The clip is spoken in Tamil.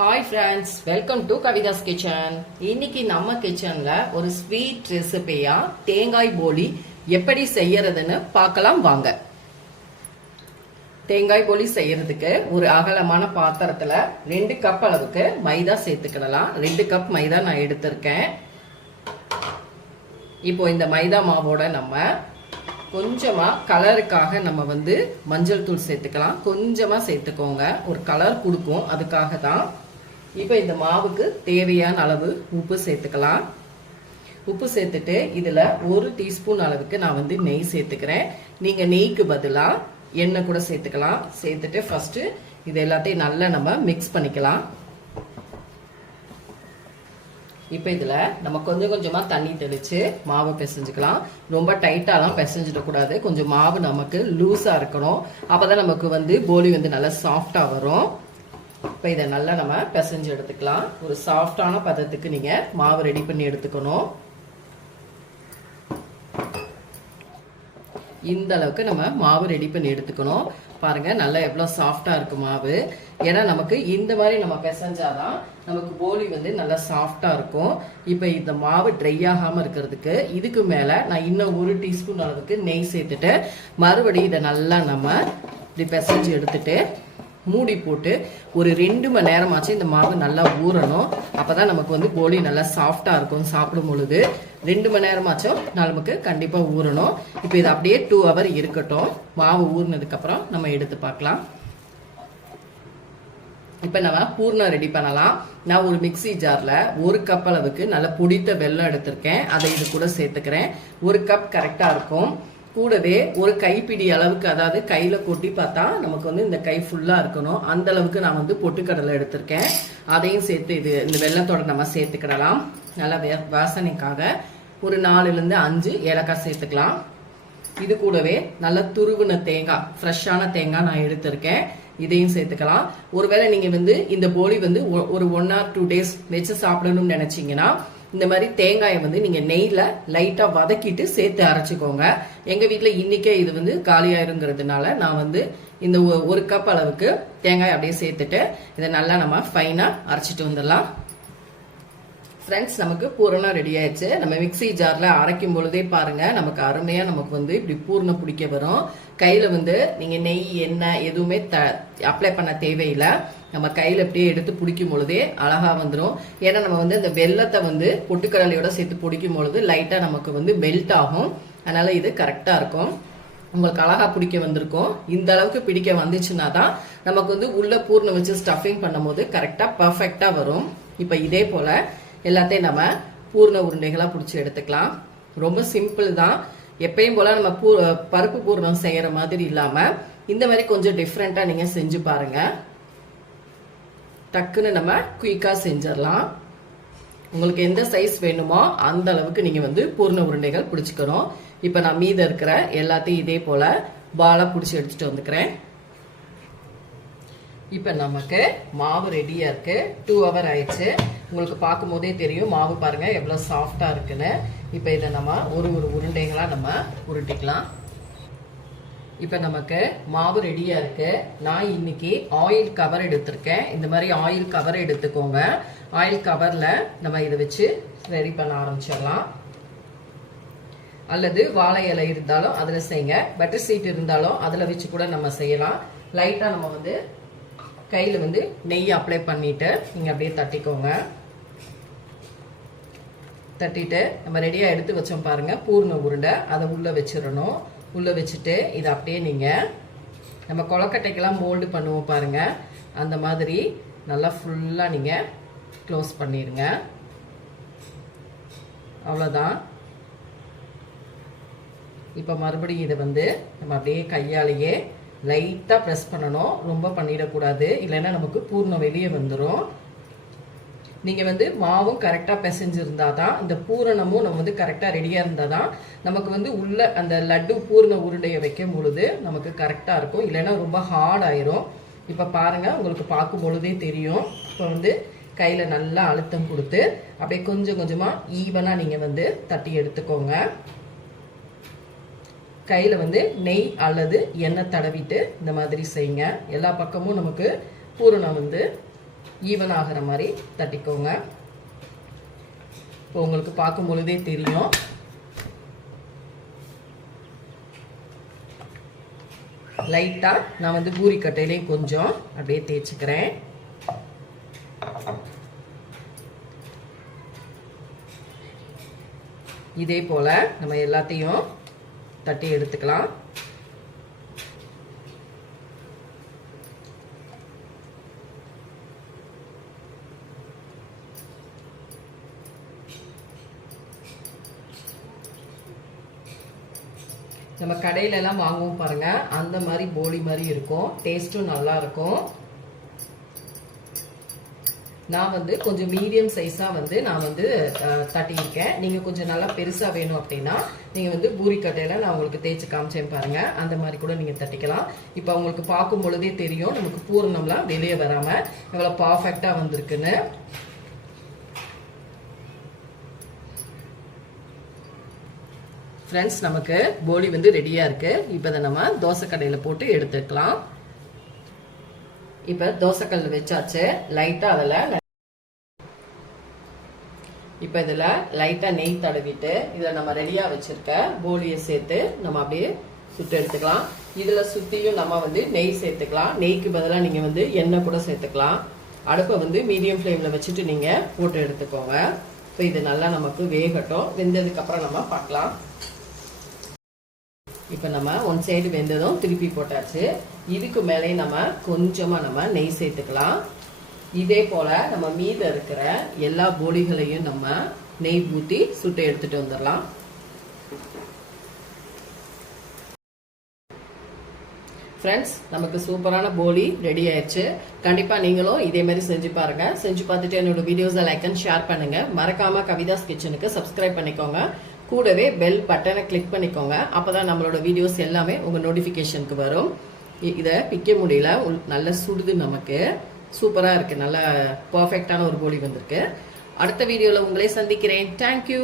Hi friends, welcome to Kavitha's kitchen. இன்னைக்கு நம்ம கிச்சன்ல ஒரு ஸ்வீட் ரெசிபியா தேங்காய் போலி எப்படி செய்யறதுன்னு பார்க்கலாம் வாங்க. தேங்காய் போலி செய்யறதுக்கு ஒரு அகலமான பாத்திரத்துல 2 கப் அளவுக்கு மைதா சேர்த்துக்கிடலாம். 2 கப் மைதா நான் எடுத்திருக்கேன். இப்போ இந்த மைதா மாவோட நம்ம கொஞ்சமா கலருக்காக நம்ம மஞ்சள் தூள் சேர்த்துக்கலாம். கொஞ்சமா சேர்த்துக்கோங்க, ஒரு கலர் கொடுக்கும், அதுக்காக தான். இப்போ இந்த மாவுக்கு தேவையான அளவு உப்பு சேர்த்துக்கலாம். உப்பு சேர்த்துட்டு இதுல 1 டீஸ்பூன் அளவுக்கு நான் நெய் சேர்த்துக்கிறேன். நீங்க நெய்க்கு பதிலா எண்ணெய் கூட சேர்த்துக்கலாம். சேர்த்துட்டு ஃபர்ஸ்ட் இது எல்லாத்தையும் நல்லா நம்ம மிக்ஸ் பண்ணிக்கலாம். இப்போ இதுல நம்ம கொஞ்சம் கொஞ்சமா தண்ணி தெளிச்சு மாவு பிசைஞ்சுக்கலாம். ரொம்ப டைட்டாலாம் பிசைஞ்சிடக்கூடாது. கொஞ்சம் மாவு நமக்கு லூஸா இருக்கணும். அப்பதான் நமக்கு போலி நல்லா சாஃப்டா வரும். இப்போ இதை நல்லா நம்ம பிசைஞ்சு எடுத்துக்கலாம். ஒரு சாஃப்டான பதத்துக்கு நீங்க மாவு ரெடி பண்ணி எடுத்துக்கணும். இந்த அளவுக்கு நம்ம மாவு ரெடி பண்ணி எடுத்துக்கணும். பாருங்க நல்லா எவ்வளவு சாஃப்டா இருக்கு மாவு. ஏன்னா நமக்கு இந்த மாதிரி நம்ம பிசைஞ்சாதான் நமக்கு போலி நல்லா சாஃப்டா இருக்கும். இப்ப இந்த மாவு ட்ரை ஆகாம இருக்கிறதுக்கு இதுக்கு மேல நான் இன்னும் 1 டீஸ்பூன் அளவுக்கு நெய் சேர்த்துட்டு மறுபடியும் இதை நல்லா நம்ம இப்படி பிசைஞ்சு எடுத்துட்டு மூடி போட்டு ஒரு 2 மணி நேரமாச்சு இந்த மாவு நல்லா ஊறணும். அப்பதான் நமக்கு போலி நல்லா சாஃப்டா இருக்கும். சாப்பிடும் பொழுது 2 மணி நேரமாச்சும் நமக்கு கண்டிப்பா ஊறணும். இப்போ இது அப்படியே 2 ஹவர் இருக்கட்டும். மாவு ஊறினதுக்கு அப்புறம் நம்ம எடுத்து பார்க்கலாம். இப்ப நம்ம பூர்ணம் ரெடி பண்ணலாம். நான் ஒரு மிக்சி ஜார்ல 1 கப் அளவுக்கு நல்லா பொடித்த வெல்லம் எடுத்திருக்கேன். அதை இது கூட சேர்த்துக்கிறேன். 1 கப் கரெக்டா இருக்கும். கூடவே ஒரு கைப்பிடி அளவுக்கு, அதாவது கையில கொட்டி பார்த்தா நமக்கு இந்த கை ஃபுல்லா இருக்கணும், அந்த அளவுக்கு நான் பொட்டுக்கடலை எடுத்திருக்கேன். அதையும் சேர்த்து இந்த வெல்லத்தோட நம்ம சேர்த்துக்கிடலாம். நல்லா வாசனைக்காக ஒரு 4 ல இருந்து 5 ஏலக்காய் சேர்த்துக்கலாம். இது கூடவே நல்ல துருவின தேங்காய், ஃப்ரெஷ்ஷான தேங்காய் நான் எடுத்திருக்கேன். இதையும் சேர்த்துக்கலாம். ஒருவேளை நீங்க இந்த போலி ஒரு 1 or 2 days வச்சு சாப்பிடணும்னு நினைச்சீங்கன்னா இந்த மாதிரி தேங்காயை நீங்க நெய்ல லைட்டா வதக்கிட்டு சேர்த்து அரைச்சிக்கோங்க. எங்க வீட்டுல இன்னைக்கே இது காலியாயிருங்கிறதுனால நான் இந்த 1 கப் அளவுக்கு தேங்காய் அப்படியே சேர்த்துட்டு இதை நல்லா நம்ம ஃபைனா அரைச்சிட்டு வந்துடலாம். ஃப்ரெண்ட்ஸ், நமக்கு பூரணம் ரெடி ஆயிடுச்சு. நம்ம மிக்சி ஜார்ல அரைக்கும் பொழுதே பாருங்க நமக்கு அருமையா நமக்கு இப்படி பூரணம் பிடிக்க வரும். கையில நீங்க நெய் எண்ணெய் எதுவுமே அப்ளை பண்ண தேவையில்லை. நம்ம கையில அப்படியே எடுத்து பிடிக்கும் பொழுதே அழகா வந்துடும். ஏன்னா நம்ம இந்த வெல்லத்தை பொட்டுக்கடலையோட சேர்த்து பிடிக்கும் பொழுது லைட்டா நமக்கு மெல்ட் ஆகும். அதனால இது கரெக்டா இருக்கும். உங்களுக்கு அழகா பிடிக்க வந்திருக்கும். இந்த அளவுக்கு பிடிக்க வந்துச்சுன்னா தான் நமக்கு உள்ள பூர்ணம் வச்சு ஸ்டஃபிங் பண்ணும் போது கரெக்டா பர்ஃபெக்டா வரும். இப்ப இதே போல எல்லாத்தையும் நம்ம பூர்ண உருண்டைகளா பிடிச்சி எடுத்துக்கலாம். ரொம்ப சிம்பிள் தான். எப்பயும் போல நம்ம பருப்பு பூர்ணம் செய்யற மாதிரி இல்லாம இந்த மாதிரி கொஞ்சம் டிஃப்ரெண்டா நீங்க செஞ்சு பாருங்க. டக்குன்னு நம்ம குயிக்கா செஞ்சிடலாம். உங்களுக்கு எந்த சைஸ் வேணுமோ அந்த அளவுக்கு நீங்க பூர்ண உருண்டைகள் பிடிச்சிக்கணும். இப்ப நான் மீத இருக்கிற எல்லாத்தையும் இதே போல பாலா பிடிச்சி எடுத்துட்டு வந்துக்கிறேன். இப்ப நமக்கு மாவு ரெடியா இருக்கு. 2 ஹவர் ஆயிடுச்சு. உங்களுக்கு பார்க்கும் போதே தெரியும் மாவு பாருங்க எவ்வளவு சாஃப்டா இருக்குன்னு. இப்ப இதை நம்ம ஒரு உருண்டைகளா நம்ம உருட்டிக்கலாம். இப்ப நமக்கு மாவு ரெடியா இருக்கு. நான் இன்னைக்கு ஆயில் கவர் எடுத்திருக்கேன். இந்த மாதிரி ஆயில் கவர் எடுத்துக்கோங்க. ஆயில் கவர்ல நம்ம இதை வச்சு ரெடி பண்ண ஆரம்பிச்சிடலாம். அல்லது வாழை இலை இருந்தாலும் அதுல செய்யுங்க. பட்டர் சீட் இருந்தாலும் அதுல வச்சு கூட நம்ம செய்யலாம். லைட்டா நம்ம கையில நெய் அப்ளை பண்ணிட்டு நீங்க அப்படியே தட்டிக்கோங்க. தட்டிட்டு நம்ம ரெடியா எடுத்து வச்சோம் பாருங்க பூர்ண உருண்டை, அதை உள்ள வச்சிடணும். உள்ள வச்சுட்டு இதை அப்படியே நீங்க நம்ம கொலக்கட்டைக்கெல்லாம் மோல்டு பண்ணுவோம் பாருங்க, அந்த மாதிரி நல்லா ஃபுல்லா நீங்க க்ளோஸ் பண்ணிருங்க. அவ்வளவுதான். இப்ப மறுபடியும் இதை நம்ம அப்படியே கையாலேயே லைட்டா பிரஸ் பண்ணணும். ரொம்ப பண்ணிடக்கூடாது, இல்லைன்னா நமக்கு பூர்ணம் வெளியே வந்துடும். நீங்க மாவும் கரெக்டா பிசைஞ்சிருந்தாதான், இந்த பூரணமும் நம்ம கரெக்டா ரெடியா இருந்தாதான் நமக்கு உள்ள அந்த லட்டு பூர்ண உருண்டைய வைக்கும் பொழுது நமக்கு கரெக்டா இருக்கும். இல்லைன்னா ரொம்ப ஹார்ட் ஆயிரும். இப்ப பாருங்க, உங்களுக்கு பார்க்கும் பொழுதே தெரியும். இப்ப கையில நல்லா அழுத்தம் கொடுத்து அப்படியே கொஞ்சம் கொஞ்சமா ஈவனா நீங்க தட்டி எடுத்துக்கோங்க. கையில நெய் அல்லது எண்ணெய் தடவிட்டு இந்த மாதிரி செய்யுங்க. எல்லா பக்கமும் நமக்கு பூரணம் ஈவன் ஆகிற மாதிரி தட்டிக்கோங்க. இப்போ உங்களுக்கு பார்க்கும் பொழுதே தெரியும். லைட்டா நான் வந்து பூரி கட்டையிலையும் கொஞ்சம் அப்படியே தேய்ச்சிக்கிறேன். இதே போல நம்ம எல்லாத்தையும் தட்டி எடுத்துக்கலாம். நம்ம கடையில எல்லாம் வாங்குவோம் பாருங்க, அந்த மாதிரி போலி மாதிரி இருக்கும். டேஸ்ட்டும் நல்லா இருக்கும். நான் வந்து கொஞ்சம் மீடியம் சைஸா வந்து நான் வந்து தட்டியிருக்கேன். நீங்க கொஞ்சம் நல்லா பெருசா வேணும் அப்படின்னா நீங்க வந்து பூரி கட்டையில நான் உங்களுக்கு தேய்ச்சி காமிச்சேன் பாருங்க, அந்த மாதிரி கூட நீங்க தட்டிக்கலாம். இப்போ உங்களுக்கு பார்க்கும் பொழுதே தெரியும் நமக்கு பூரணம்லாம் வெளியே வராம எவ்வளவு பர்ஃபெக்டா வந்திருக்குன்னு. ஃப்ரெண்ட்ஸ், நமக்கு போலி வந்து ரெடியா இருக்கு. இப்போ இதை நம்ம தோசை கடையில போட்டு எடுத்துக்கலாம். இப்ப தோசைக்கல் வச்சாச்சு. லைட்டா இதுல லைட்டா நெய் தடவிட்டு இதுல நம்ம ரெடியா வச்சிருக்க போலியை சேர்த்து நம்ம அப்படியே சுட்டு எடுத்துக்கலாம். இதுல சுத்தியும் நம்ம வந்து நெய் சேர்த்துக்கலாம். நெய்க்கு பதிலாக நீங்க வந்து எண்ணெய் கூட சேர்த்துக்கலாம். அடுப்பை வந்து மீடியம் ஃப்ளேம்ல வச்சுட்டு நீங்க போட்டு எடுத்துக்கோங்க. இப்போ இது நல்லா நமக்கு வேகட்டும். வெந்ததுக்கு அப்புறம் நம்ம பார்க்கலாம். இப்போ நம்ம ஒன் சைடு வெந்ததும் திருப்பி போட்டாச்சு. இதுக்கு மேலே நம்ம கொஞ்சமா நம்ம நெய் சேர்த்துக்கலாம். இதே போல நம்ம மீத இருக்கிற எல்லா போலிகளையும் நம்ம நெய் ஊற்றி சுட்டு எடுத்துட்டு வந்துடலாம். ஃப்ரெண்ட்ஸ், நமக்கு சூப்பரான போலி ரெடி ஆயிடுச்சு. கண்டிப்பா நீங்களும் இதே மாதிரி செஞ்சு பாருங்க. செஞ்சு பார்த்துட்டு என்னோட வீடியோஸை லைக் அண்ட் ஷேர் பண்ணுங்க. மறக்காம கவிதாஸ் கிச்சனுக்கு சப்ஸ்கிரைப் பண்ணிக்கோங்க. கூடவே பெல் பட்டனை கிளிக் பண்ணிக்கோங்க. அப்பதான் நம்மளோட வீடியோஸ் எல்லாமே உங்க நோட்டிபிகேஷனுக்கு வரும். இதை பிக்க முடியல, நல்ல சுடுது, நமக்கு சூப்பரா இருக்கு. நல்ல பர்ஃபெக்டான ஒரு போலி வந்திருக்கு. அடுத்த வீடியோல உங்களை சந்திக்கிறேன். தேங்க்யூ.